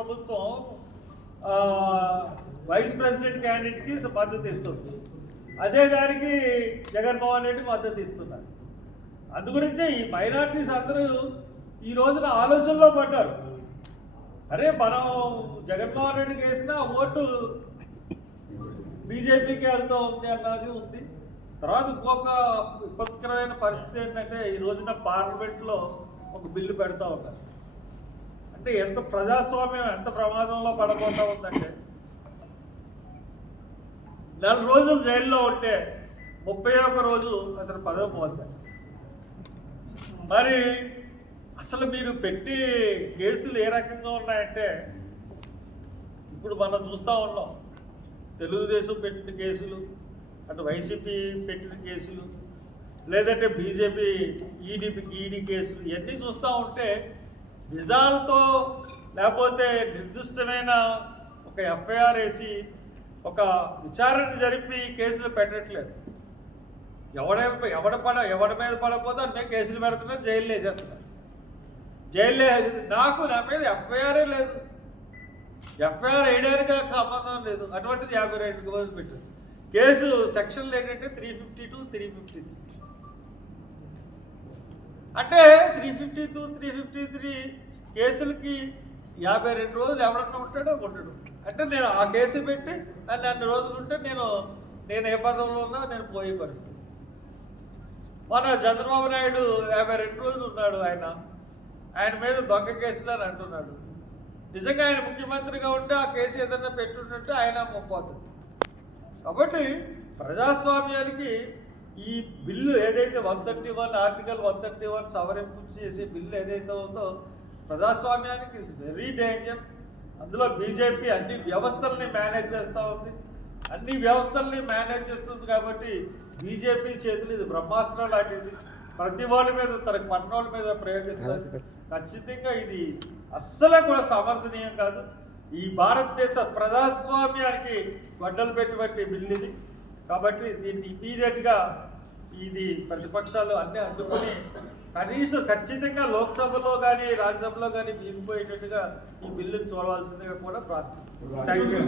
ప్రభుత్వం vice president క్యాండిడేట్కి మద్దతు ఇస్తుంది. అదే దానికి జగన్మోహన్ రెడ్డి మద్దతు ఇస్తున్నారు. అందుగురించే ఈ మైనార్టీస్ అందరూ ఈ రోజున ఆలోచనలో పడ్డారు. అరే మనం జగన్మోహన్ రెడ్డికి వేసిన ఓటు బీజేపీకి వెళ్తూ ఉంది అన్నది ఉంది. తర్వాత ఇంకొక విపత్కరమైన పరిస్థితి ఏంటంటే ఈ రోజున పార్లమెంట్లో ఒక బిల్లు పెడతా ఉన్నారు. అంటే ఎంత ప్రజాస్వామ్యం ఎంత ప్రమాదంలో పడబోతా ఉందంటే, 4 రోజులు జైల్లో ఉంటే 31 రోజు అతను పదవి పోతాడు. మరి అసలు మీరు పెట్టి కేసులు ఏ రకంగా ఉన్నాయంటే, ఇప్పుడు మనం చూస్తూ ఉన్నాం తెలుగుదేశం పెట్టిన కేసులు, అటు వైసీపీ పెట్టిన కేసులు, లేదంటే బీజేపీ ఈడీ కేసులు, ఇవన్నీ చూస్తూ ఉంటే నిజాలతో లేకపోతే నిర్దిష్టమైన ఒక ఎఫ్ఐఆర్ వేసి ఒక విచారణ జరిపి కేసులు పెట్టట్లేదు. ఎవడి మీద పడకపోతే అన్ని కేసులు పెడుతున్నారు, జైలు వేసేస్తున్నారు. నా మీద ఎఫ్ఐఆరే లేదు, ఎఫ్ఐఆర్ వేయడానికి నాకు సంబంధం లేదు. అటువంటిది 52 రోజులు పెట్టింది. కేసు సెక్షన్లు ఏంటంటే 352, 353. అంటే 352, 353 కేసులకి 52 రోజులు ఎవడన్నా ఉంటాడో ఉండడు. అంటే నేను ఆ కేసు పెట్టి నన్ను అన్ని రోజులు ఉంటే నేను ఏ పదంలో ఉన్నా నేను పోయే పరిస్థితి. మన చంద్రబాబు నాయుడు 52 రోజులు ఉన్నాడు. ఆయన మీద దొంగ కేసులు అని అంటున్నాడు. నిజంగా ఆయన ముఖ్యమంత్రిగా ఉంటే ఆ కేసు ఏదైనా పెట్టుంటే ఆయన పోతుంది. కాబట్టి ప్రజాస్వామ్యానికి ఈ బిల్లు ఏదైతే 131 ఆర్టికల్ 131 సవరింపు చేసే బిల్లు ఏదైతే ఉందో ప్రజాస్వామ్యానికి వెరీ డేంజర్. అందులో బీజేపీ అన్ని వ్యవస్థల్ని మేనేజ్ చేస్తూ ఉంది. అన్ని వ్యవస్థల్ని మేనేజ్ చేస్తుంది కాబట్టి బీజేపీ చేతులు ఇది బ్రహ్మాస్త్రం లాంటిది. ప్రతి వాళ్ళ మీద తనకు పన్నోళ్ళ మీద ప్రయోగిస్తుంది. ఖచ్చితంగా ఇది అస్సలు కూడా సమర్థనీయం కాదు. ఈ భారతదేశ ప్రజాస్వామ్యానికి గొడ్డలు పెట్టినటువంటి బిల్లు ఇది. కాబట్టి దీన్ని ఇమీడియట్గా ఇది ప్రతిపక్షాలు అన్నీ అడ్డుకొని కనీసం ఖచ్చితంగా లోక్సభలో కానీ రాజ్యసభలో కానీ మిగిలిపోయేటట్టుగా ఈ బిల్లును చూడవలసిందిగా కూడా ప్రార్థిస్తున్నాను. Thank you.